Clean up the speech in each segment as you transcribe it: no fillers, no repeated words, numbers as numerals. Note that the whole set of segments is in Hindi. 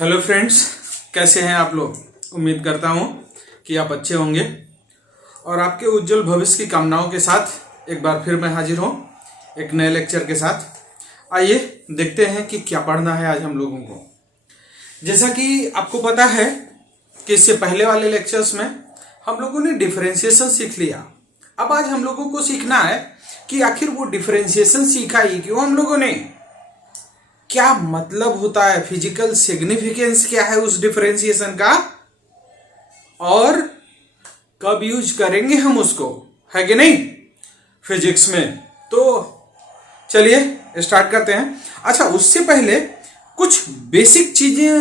हेलो फ्रेंड्स, कैसे हैं आप लोग। उम्मीद करता हूं कि आप अच्छे होंगे और आपके उज्जवल भविष्य की कामनाओं के साथ एक बार फिर मैं हाजिर हूं एक नए लेक्चर के साथ। आइए देखते हैं कि क्या पढ़ना है आज हम लोगों को। जैसा कि आपको पता है कि इससे पहले वाले लेक्चर्स में हम लोगों ने डिफरेंशिएशन सीख लिया। अब आज हम लोगों को सीखना है कि आखिर वो डिफरेंशिएशन सीखा ही क्यों हम लोगों ने, क्या मतलब होता है, फिजिकल सिग्निफिकेंस क्या है उस डिफरेंशिएशन का और कब यूज करेंगे हम उसको, है कि नहीं, फिजिक्स में। तो चलिए स्टार्ट करते हैं। अच्छा, उससे पहले कुछ बेसिक चीजें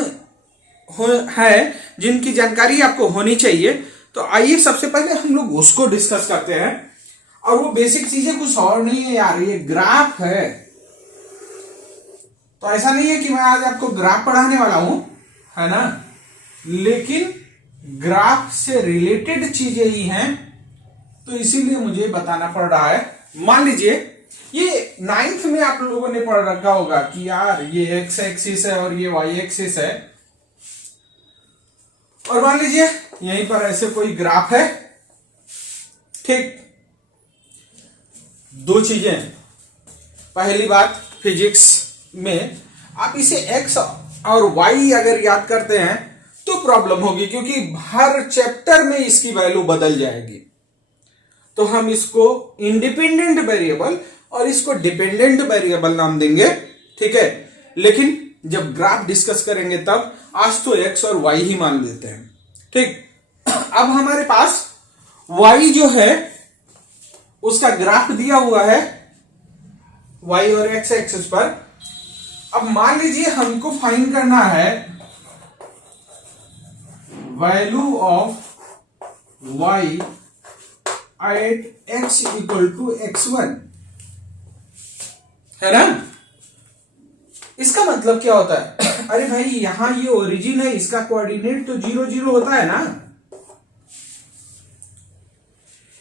है जिनकी जानकारी आपको होनी चाहिए। तो आइए सबसे पहले हम लोग उसको डिस्कस करते हैं। और वो बेसिक चीजें कुछ और नहीं है यार, ये ग्राफ है। तो ऐसा नहीं है कि मैं आज आपको ग्राफ पढ़ाने वाला हूं, है ना, लेकिन ग्राफ से रिलेटेड चीजें ही हैं, तो इसीलिए मुझे बताना पड़ रहा है। मान लीजिए ये 9th में आप लोगों ने पढ़ रखा होगा कि यार ये एक्स एक्सिस है और ये वाई एक्सिस है, और मान लीजिए यहीं पर ऐसे कोई ग्राफ है। ठीक, दो चीजें। पहली बात, फिजिक्स में आप इसे एक्स और वाई अगर याद करते हैं तो प्रॉब्लम होगी, क्योंकि हर चैप्टर में इसकी वैल्यू बदल जाएगी। तो हम इसको इंडिपेंडेंट वेरिएबल और इसको डिपेंडेंट वेरिएबल नाम देंगे, ठीक है। लेकिन जब ग्राफ डिस्कस करेंगे तब आज तो एक्स और वाई ही मान लेते हैं, ठीक। अब हमारे पास वाई जो है उसका ग्राफ दिया हुआ है वाई और एक्स एक्सिस पर। अब मान लीजिए हमको फाइंड करना है value of y at x equal to x1, है ना। इसका मतलब क्या होता है, अरे भाई यहां ये ओरिजिन है, इसका कोऑर्डिनेट तो 0 0 होता है ना।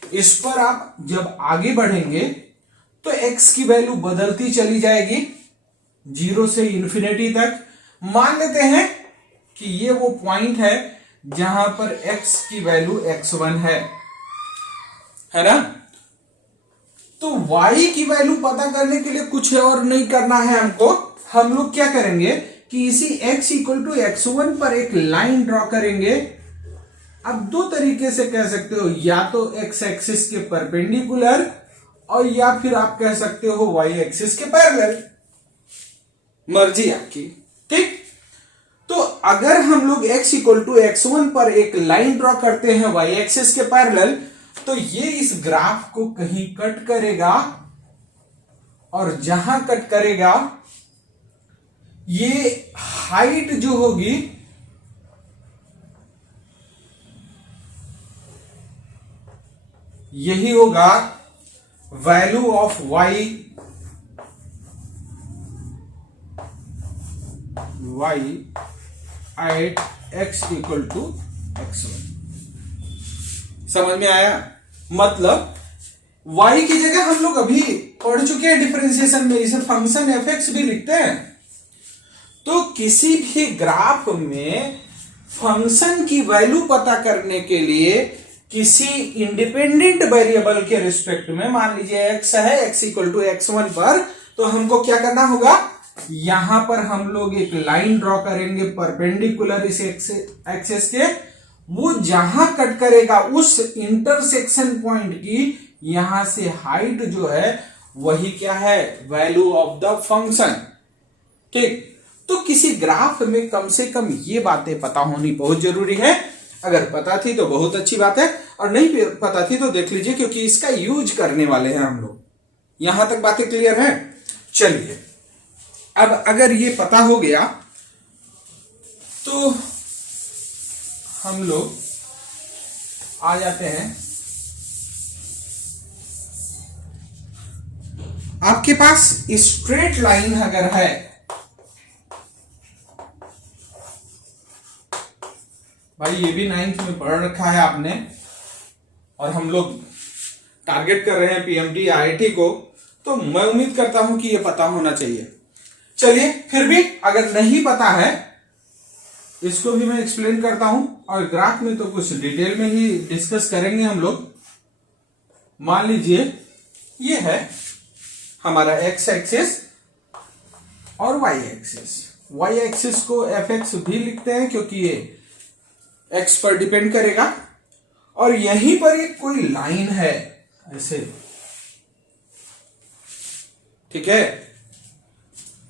इस पर आप जब आगे बढ़ेंगे तो x की वैल्यू बदलती चली जाएगी 0 से इंफिनिटी तक। मान लेते हैं कि ये वो पॉइंट है जहां पर x की वैल्यू x1 है ना। तो y की वैल्यू पता करने के लिए कुछ और नहीं करना है हमको। हम लोग क्या करेंगे कि इसी x इक्वल टू x1 पर एक लाइन ड्रॉ करेंगे। अब दो तरीके से कह सकते हो, या तो x एक्सिस के परपेंडिकुलर और या फिर आप कह सकते हो y एक्सिस के पैरेलल, मर्जी आपकी, ठीक। तो अगर हम लोग x इक्वल टू x1 पर एक लाइन ड्रॉ करते हैं y एक्सिस के पैरेलल, तो ये इस ग्राफ को कहीं कट करेगा, और जहां कट करेगा ये हाइट जो होगी यही होगा value of y at x equal to x1। समझ में आया? मतलब y की जगह हम लोग अभी पढ़ चुके हैं डिफरेंशिएशन में, इसे फंक्शन fx भी लिखते हैं। तो किसी भी ग्राफ में फंक्शन की वैल्यू पता करने के लिए किसी इंडिपेंडेंट वेरिएबल के रिस्पेक्ट में, मान लीजिए x है, x इक्वल टू x1 पर, तो हमको क्या करना होगा, यहां पर हम लोग एक लाइन ड्रॉ करेंगे परपेंडिकुलर इस एक्सिस के। वो जहां कट करेगा उस इंटरसेक्शन पॉइंट की यहां से हाइट जो है वही क्या है, वैल्यू ऑफ द फंक्शन, ठीक। तो किसी ग्राफ में कम से कम ये बातें पता होनी बहुत जरूरी है। अगर पता थी तो बहुत अच्छी बात है, और नहीं पता थी तो देख लीजिए, क्योंकि इसका यूज करने वाले हैं हम लोग। यहां तक बातें क्लियर है? चलिए, अब अगर ये पता हो गया तो हम लोग आ जाते हैं। आपके पास स्ट्रेट लाइन अगर है, भाई ये भी 9th में पढ़ रखा है आपने, और हम लोग टारगेट कर रहे हैं पीएमटी आईआईटी को, तो मैं उम्मीद करता हूं कि ये पता होना चाहिए। चलिए, फिर भी अगर नहीं पता है इसको भी मैं एक्सप्लेन करता हूं और ग्राफ में तो कुछ डिटेल में ही डिस्कस करेंगे हम लोग। मान लीजिए ये है हमारा एक्स एक्सिस और वाई एक्सिस। वाई एक्सिस को एफ एक्स भी लिखते हैं क्योंकि ये एक्स पर डिपेंड करेगा, और यहीं पर एक कोई लाइन है ऐसे, ठीक है।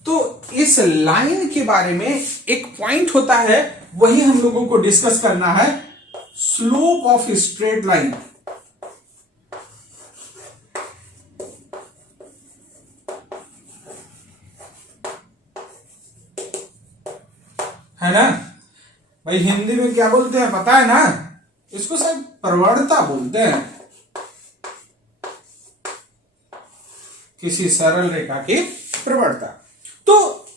तो इस लाइन के बारे में एक पॉइंट होता है, वही हम लोगों को डिस्कस करना है, स्लोप ऑफ स्ट्रेट लाइन। है ना भाई, हिंदी में क्या बोलते हैं पता है ना? इसको शायद प्रवणता बोलते हैं, किसी सरल रेखा की प्रवणता। तो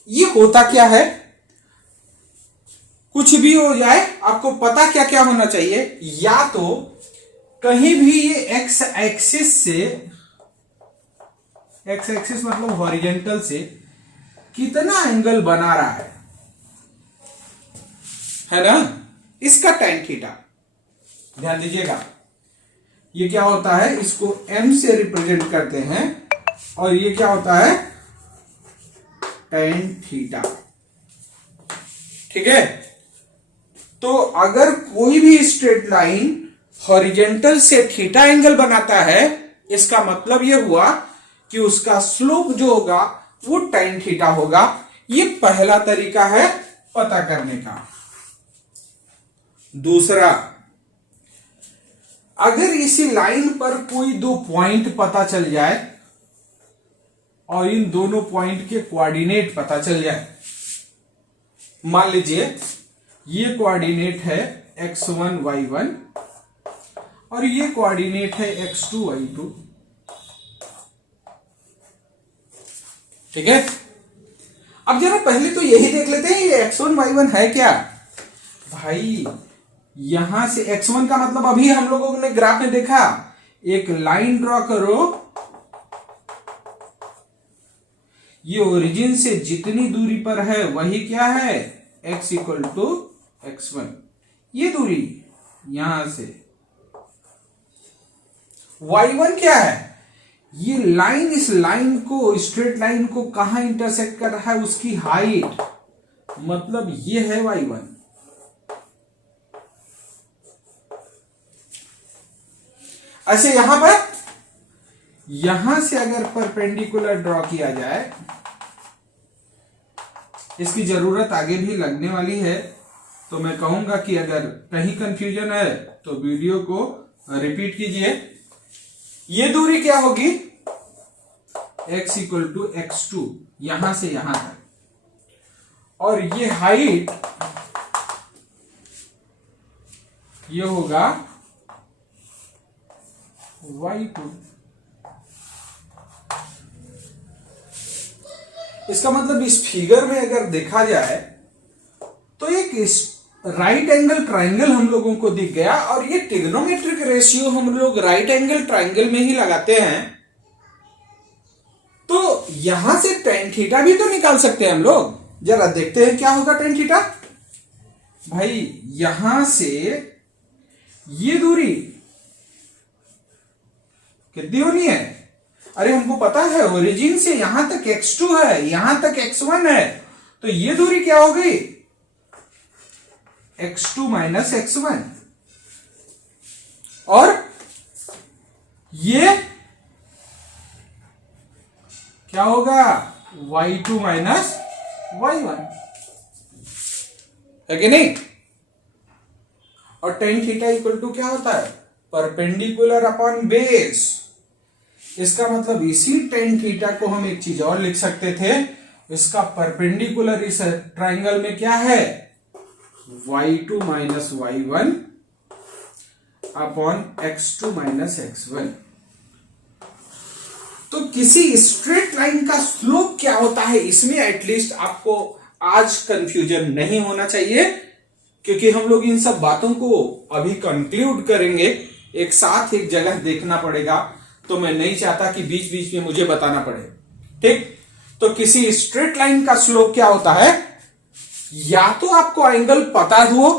ये होता क्या है, कुछ भी हो जाए आपको पता क्या क्या होना चाहिए, या तो कहीं भी ये एक्स एक्सिस से, एक्स एक्सिस मतलब हॉरिजॉन्टल से कितना एंगल बना रहा है ना, इसका tan थीटा। ध्यान दीजिएगा, ये क्या होता है, इसको m से रिप्रेजेंट करते हैं, और ये क्या होता है tan थीटा, ठीक है। तो अगर कोई भी स्ट्रेट लाइन हॉरिजॉन्टल से थीटा एंगल बनाता है, इसका मतलब यह हुआ कि उसका स्लोप जो होगा वो tan थीटा होगा। ये पहला तरीका है पता करने का। दूसरा, अगर इसी लाइन पर कोई दो पॉइंट पता चल जाए और इन दोनों पॉइंट के कोऑर्डिनेट पता चल जाए, मान लीजिए ये कोऑर्डिनेट है x1 y1 और ये कोऑर्डिनेट है x2 y2, ठीक है। अब जरा पहले तो यही देख लेते हैं ये x1 y1 है क्या भाई। यहां से x1 का मतलब अभी हम लोगों ने ग्राफ में देखा, एक लाइन ड्रॉ करो, ये ओरिजिन से जितनी दूरी पर है वही क्या है, x इक्वल टू x1, ये दूरी यहां से। y1 क्या है, ये लाइन इस लाइन को, स्ट्रेट लाइन को कहां इंटरसेक्ट कर रहा है, उसकी हाइट, मतलब ये है y1। ऐसे यहां पर, यहां से अगर परपेंडिकुलर ड्रॉ किया जाए, इसकी जरूरत आगे भी लगने वाली है, तो मैं कहूंगा कि अगर कहीं कंफ्यूजन है तो वीडियो को रिपीट कीजिए। ये दूरी क्या होगी, x इक्वल टू x2, यहां से यहां तक, और ये हाइट ये होगा y2। इसका मतलब इस फिगर में अगर देखा जाए तो एक राइट एंगल ट्रायंगल हम लोगों को दिख गया, और ये ट्रिग्नोमेट्रिक रेशियो हम लोग राइट एंगल ट्रायंगल में ही लगाते हैं, तो यहां से tan थीटा भी तो निकाल सकते हैं हम लोग। जरा देखते हैं क्या होगा tan थीटा। भाई यहां से ये दूरी कितनी होनी है, अरे हमको पता है ओरिजिन से यहां तक x2 है, यहां तक x1 है, तो ये दूरी क्या हो गई, x2 माइनस x1, और ये क्या होगा, y2 माइनस y1, है कि नहीं। और tan थीटा इक्वल टू क्या होता है, परपेंडिकुलर अपॉन बेस। इसका मतलब इसी tan थीटा को हम एक चीज और लिख सकते थे, इसका परपेंडिकुलर इस ट्रायंगल में क्या है, y2 minus y1 upon x2 minus x1। तो किसी स्ट्रेट लाइन का स्लोप क्या होता है, इसमें एटलीस्ट आपको आज कंफ्यूजन नहीं होना चाहिए, क्योंकि हम लोग इन सब बातों को अभी कंक्लूड करेंगे, एक साथ एक जगह देखना पड़ेगा, तो मैं नहीं चाहता कि बीच बीच में मुझे बताना पड़े, ठीक। तो किसी स्ट्रेट लाइन का स्लोप क्या होता है, या तो आपको एंगल पता हो,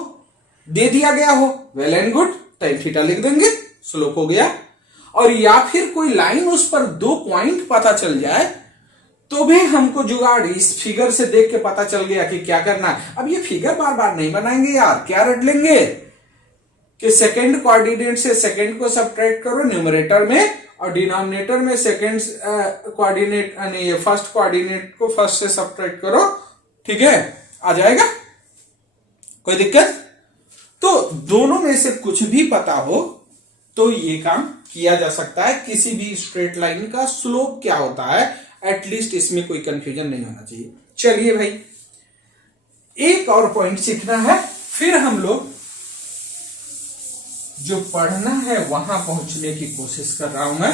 दे दिया गया हो, well and good, tan theta लिख देंगे, स्लोप हो गया। और या फिर कोई लाइन उस पर 2 पॉइंट पता चल जाए तो भी हमको जुगाड़ इस फिगर से देख के पता चल गया कि क्या करना है। अब ये फिगर बार बार नहीं बनाएंगे यार, क्या रट लेंगे कि सेकंड कोऑर्डिनेट से सेकंड को सब्ट्रैक्ट करो न्यूमरेटर में और डिनोमिनेटर में सेकंड कोऑर्डिनेट यानी फर्स्ट कोऑर्डिनेट को फर्स्ट से सब्ट्रैक्ट करो, ठीक है, आ जाएगा, कोई दिक्कत? तो दोनों में से कुछ भी पता हो तो ये काम किया जा सकता है। किसी भी स्ट्रेट लाइन का स्लोप क्या होता है, एटलीस्ट इसमें कोई कंफ्यूजन नहीं होना चाहिए। चलिए भाई, एक और पॉइंट सीखना है, फिर हम लोग जो पढ़ना है वहां पहुंचने की कोशिश कर रहा हूं मैं,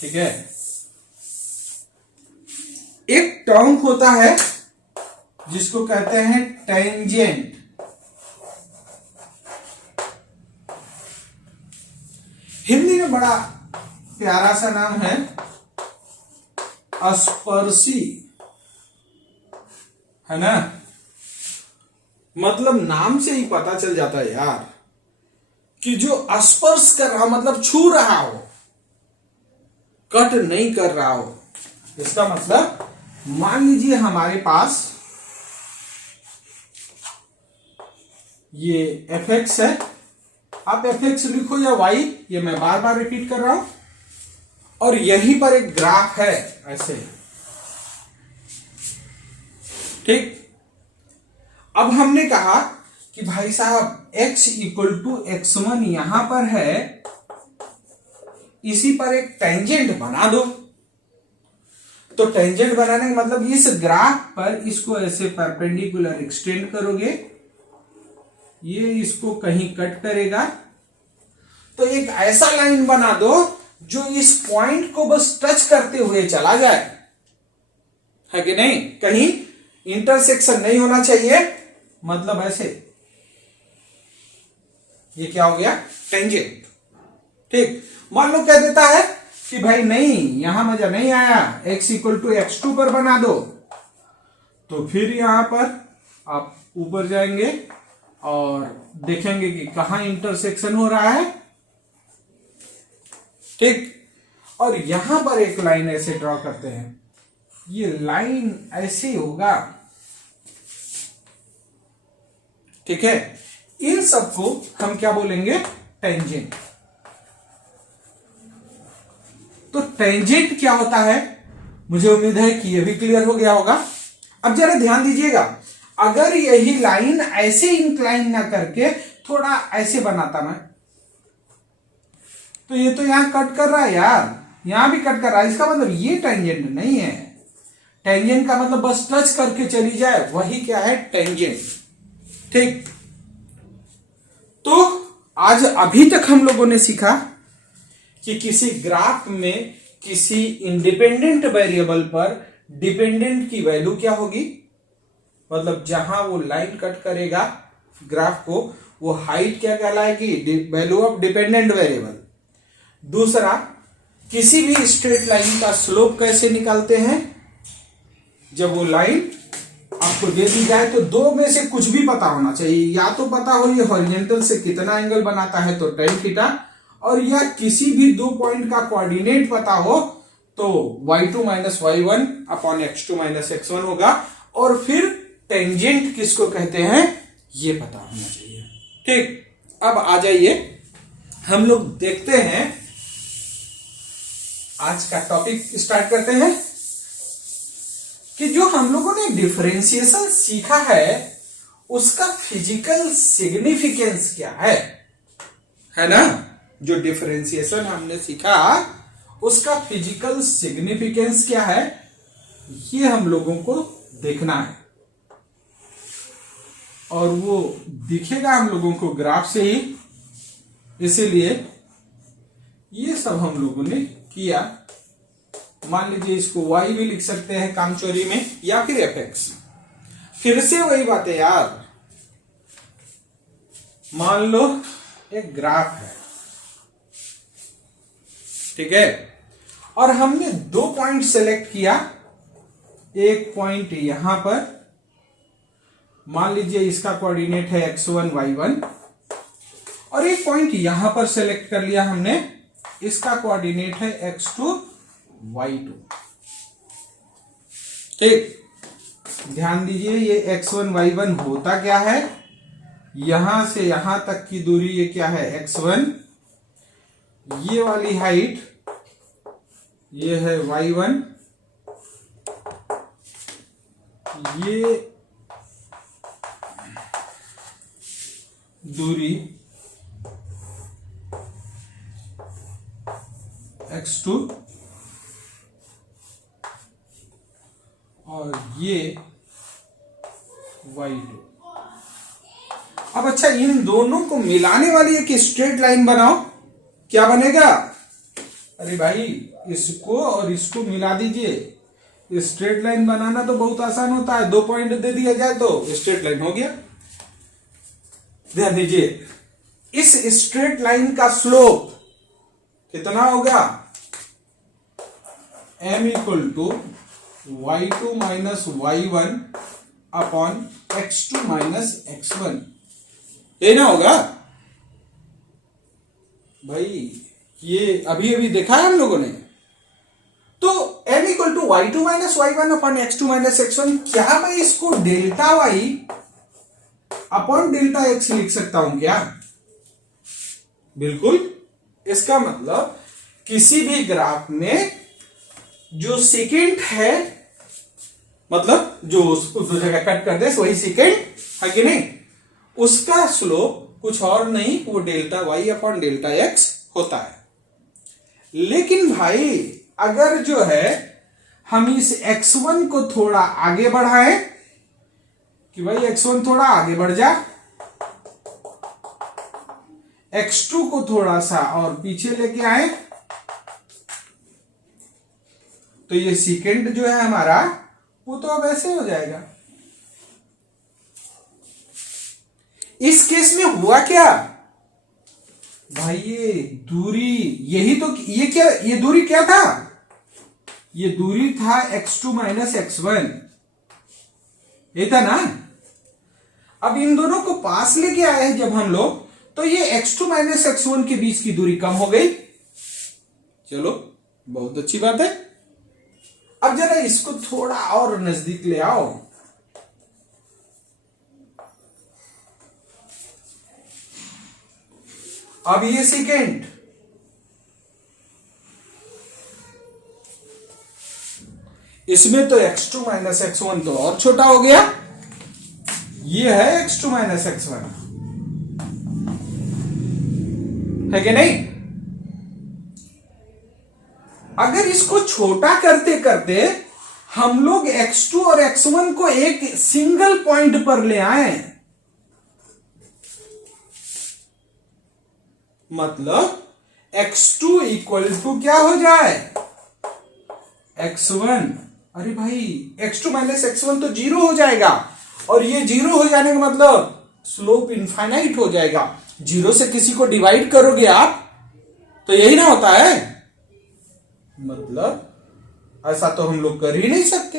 ठीक है। एक टर्म होता है जिसको कहते हैं टेंजेंट। हिंदी में बड़ा प्यारा सा नाम है स्पर्शी, है ना। मतलब नाम से ही पता चल जाता है यार कि जो स्पर्श कर रहा, मतलब छू रहा हो, कट नहीं कर रहा हो। इसका मतलब मान लीजिए हमारे पास ये fx है, आप fx लिखो या y, ये मैं बार बार रिपीट कर रहा हूं, और यहीं पर एक ग्राफ है ऐसे, ठीक। अब हमने कहा कि भाई साहब x इक्वल टू x1 यहां पर है, इसी पर एक टेंजेंट बना दो। तो टेंजेंट बनाने का मतलब इस ग्राफ पर इसको ऐसे परपेंडिकुलर एक्सटेंड करोगे, ये इसको कहीं कट करेगा, तो एक ऐसा लाइन बना दो जो इस पॉइंट को बस टच करते हुए चला जाए, है कि नहीं। कहीं इंटरसेक्शन नहीं होना चाहिए, मतलब ऐसे, ये क्या हो गया, टेंजेंट, ठीक। मान लो कह देता है कि भाई नहीं, यहां मजा नहीं आया, x इक्वल टू x2 पर बना दो, तो फिर यहां पर आप ऊपर जाएंगे और देखेंगे कि कहां इंटरसेक्शन हो रहा है, ठीक। और यहां पर एक लाइन ऐसे ड्रॉ करते हैं, ये लाइन ऐसे होगा, ठीक है। इन सबको हम क्या बोलेंगे, टेंजेंट। तो टेंजेंट क्या होता है, मुझे उम्मीद है कि यह भी क्लियर हो गया होगा। अब जरा ध्यान दीजिएगा, अगर यही लाइन ऐसे इंक्लाइन ना करके थोड़ा ऐसे बनाता मैं, तो ये तो यहां कट कर रहा है यार, यहां भी कट कर रहा है, इसका मतलब ये टेंजेंट नहीं है। टेंजेंट का मतलब बस टच करके चली जाए, वही क्या है, टेंजेंट, ठीक। तो आज अभी तक हम लोगों ने सीखा कि किसी ग्राफ में किसी इंडिपेंडेंट वेरिएबल पर डिपेंडेंट की वैल्यू क्या होगी, मतलब जहां वो लाइन कट करेगा ग्राफ को, वो हाइट क्या कहलाएगी, वैल्यू ऑफ डिपेंडेंट वेरिएबल। दूसरा, किसी भी स्ट्रेट लाइन का स्लोप कैसे निकालते हैं, जब वो लाइन आपको दे दी जाए तो दो में से कुछ भी पता होना चाहिए, या तो पता हो ये हॉरिजॉन्टल से कितना एंगल बनाता है तो tan थीटा, और या किसी भी 2 पॉइंट का कोऑर्डिनेट पता हो तो y2 minus y1 upon x2 minus x1 होगा, और फिर टेंजेंट किसको कहते हैं ये पता होना चाहिए, ठीक। अब आ जाइए, हम लोग देखते हैं, आज का टॉपिक स्टार्ट करते हैं कि जो हम लोगों ने डिफरेंशिएशन सीखा है उसका फिजिकल सिग्निफिकेंस क्या है ना। जो डिफरेंशिएशन हमने सीखा उसका फिजिकल सिग्निफिकेंस क्या है, ये हम लोगों को देखना है, और वो दिखेगा हम लोगों को ग्राफ से ही, इसीलिए ये सब हम लोगों ने किया। मान लीजिए इसको y भी लिख सकते हैं कामचोरी में, या फिर fx। फिर से वही बात है यार, मान लो एक ग्राफ है, ठीक है, और हमने 2 पॉइंट सेलेक्ट किया, एक पॉइंट यहां पर मान लीजिए इसका कोऑर्डिनेट है x1 y1 और एक पॉइंट यहां पर सेलेक्ट कर लिया हमने, इसका कोऑर्डिनेट है x2 y2। ठीक, ध्यान दीजिए ये x1 y1 होता क्या है, यहां से यहां तक की दूरी ये क्या है x1, ये वाली हाइट ये है y1, ये दूरी x2 और ये y2। अब अच्छा, इन दोनों को मिलाने वाली एक स्ट्रेट लाइन बनाओ, क्या बनेगा? अरे भाई, इसको और इसको मिला दीजिए। स्ट्रेट लाइन बनाना तो बहुत आसान होता है, 2 पॉइंट दे दिया जाए तो स्ट्रेट लाइन हो गया। ध्यान दीजिए, इस स्ट्रेट लाइन का स्लोप कितना होगा? m equal to y2 minus y1 upon x2 minus x1, ये ना होगा भाई? ये अभी अभी देखा है हम लोगों ने। तो m equal to y2 minus y1 upon x2 minus x1, क्या मैं इसको delta y upon delta x लिख सकता हूं क्या? बिल्कुल। इसका मतलब किसी भी ग्राफ में जो सेकेंड है, मतलब जो उसको दो जगह कट कर दे वही सेकेंड है कि नहीं, उसका स्लोप कुछ और नहीं, वो delta y upon delta x होता है। लेकिन भाई अगर जो है हम इस x1 को थोड़ा आगे बढ़ाएं कि भाई x1 थोड़ा आगे बढ़ जा, x2 को थोड़ा सा और पीछे लेके आए, तो ये सेकेंड जो है हमारा वो तो अब ऐसे हो जाएगा। इस केस में हुआ क्या भाई, ये दूरी यही तो, ये क्या, ये दूरी क्या था? ये दूरी था x2 माइनस x1, ये था ना। अब इन दोनों को पास लेके आए हैं जब हम लोग, तो ये x2 माइनस x1 के बीच की दूरी कम हो गई। चलो, बहुत अच्छी बात है। अब जरा इसको थोड़ा और नजदीक ले आओ। अब ये सेकेंड, इसमें तो x2 माइनस x1 तो और छोटा हो गया, ये है x2 माइनस x1, है कि नहीं? अगर इसको छोटा करते करते हम लोग x2 और x1 को एक सिंगल पॉइंट पर ले आए, मतलब x2 इक्वल टू क्या हो जाए? x1। अरे भाई, x2 माइनस x1 तो 0 हो जाएगा, और ये 0 हो जाने का मतलब स्लोप इनफाइनाइट हो जाएगा। 0 से किसी को डिवाइड करोगे आप तो यही ना होता है, मतलब ऐसा तो हम लोग कर ही नहीं सकते।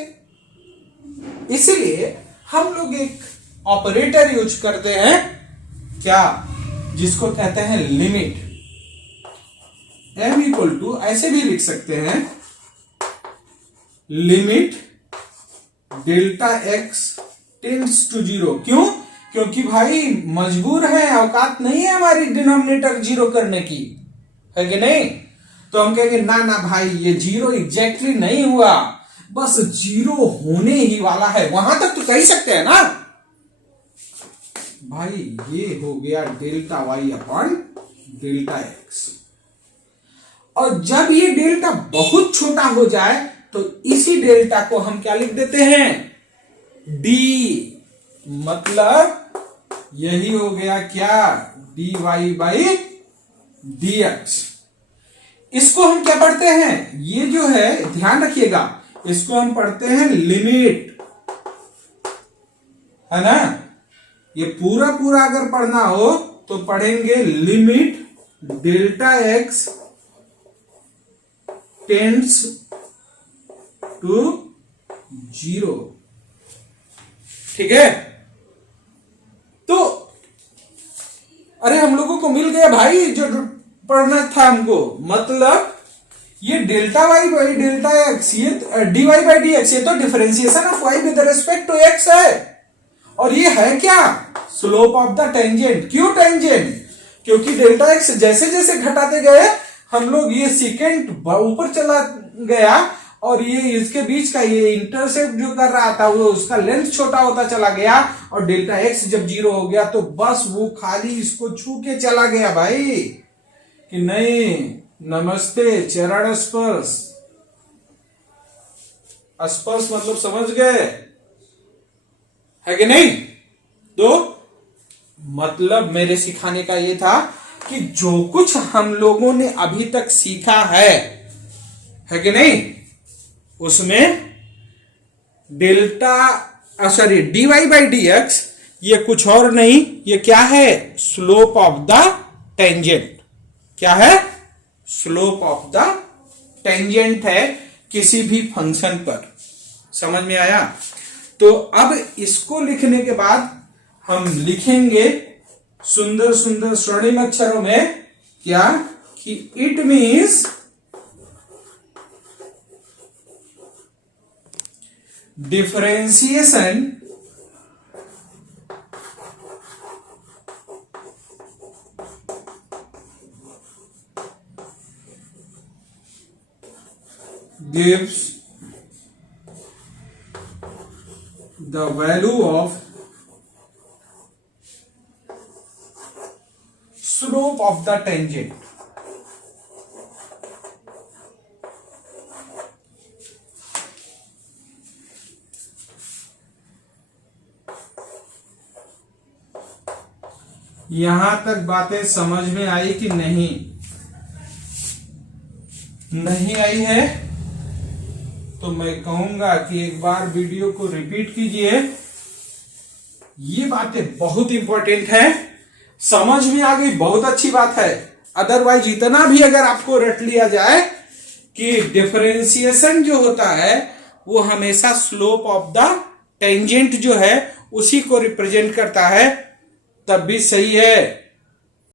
इसलिए हम लोग एक ऑपरेटर यूज करते हैं, क्या, जिसको कहते हैं लिमिट। m इक्वल टू ऐसे भी लिख सकते हैं, limit delta x tends to 0। क्यों? क्योंकि भाई मजबूर है, औकात नहीं है हमारी डिनोमिनेटर 0 करने की, है कि नहीं? तो हम कहेंगे ना ना भाई, ये 0 एग्जैक्टली नहीं हुआ, बस 0 होने ही वाला है, वहां तक तो कह सकते हैं ना भाई। ये हो गया delta y upon delta x। और जब ये डेल्टा बहुत छोटा हो जाए तो इसी डेल्टा को हम क्या लिख देते हैं? d, मतलब यही हो गया क्या? dy by dx। इसको हम क्या पढ़ते हैं? ये जो है, ध्यान रखिएगा, इसको हम पढ़ते हैं लिमिट, है ना? ये पूरा पूरा अगर पढ़ना हो तो पढ़ेंगे limit delta x tends to 0। ठीक है? गया भाई जो पढ़ना था हमको। मतलब ये delta Y by delta X, ये D Y by D x, ये तो differentiation of Y with respect to X है। और ये है क्या? Slope of the tangent. क्यों टेंजेंट? क्योंकि डेल्टा एक्स जैसे जैसे घटाते गए हम लोग, ये सेकेंड ऊपर चला गया और ये इसके बीच का ये इंटरसेप्ट जो कर रहा था वो उसका लेंथ छोटा होता चला गया, और डेल्टा एक्स जब 0 हो गया तो बस वो खाली इसको छू के चला गया भाई कि नहीं। नमस्ते चरण स्पर्श, स्पर्श मतलब समझ गए है कि नहीं? तो मतलब मेरे सिखाने का ये था कि जो कुछ हम लोगों ने अभी तक सीखा है कि नहीं, उसमें delta sorry d Y by D x ये कुछ और नहीं, ये क्या है? Slope of the tangent. क्या है? स्लोप ऑफ द टेंजेंट है किसी भी फंक्शन पर। समझ में आया? तो अब इसको लिखने के बाद हम लिखेंगे सुंदर सुंदर स्वर्णिम अक्षरों में क्या कि it means differentiation gives the value of slope of the tangent. यहां तक बातें समझ में आई कि नहीं? नहीं आई है तो मैं कहूंगा कि एक बार वीडियो को रिपीट कीजिए। ये बातें बहुत इंपॉर्टेंट है, समझ में आ गई बहुत अच्छी बात है। अदरवाइज इतना भी अगर आपको रट लिया जाए कि डिफरेंशिएशन जो होता है वो हमेशा स्लोप ऑफ द टेंजेंट जो है उसी को रिप्रेजेंट करता है, तब भी सही है।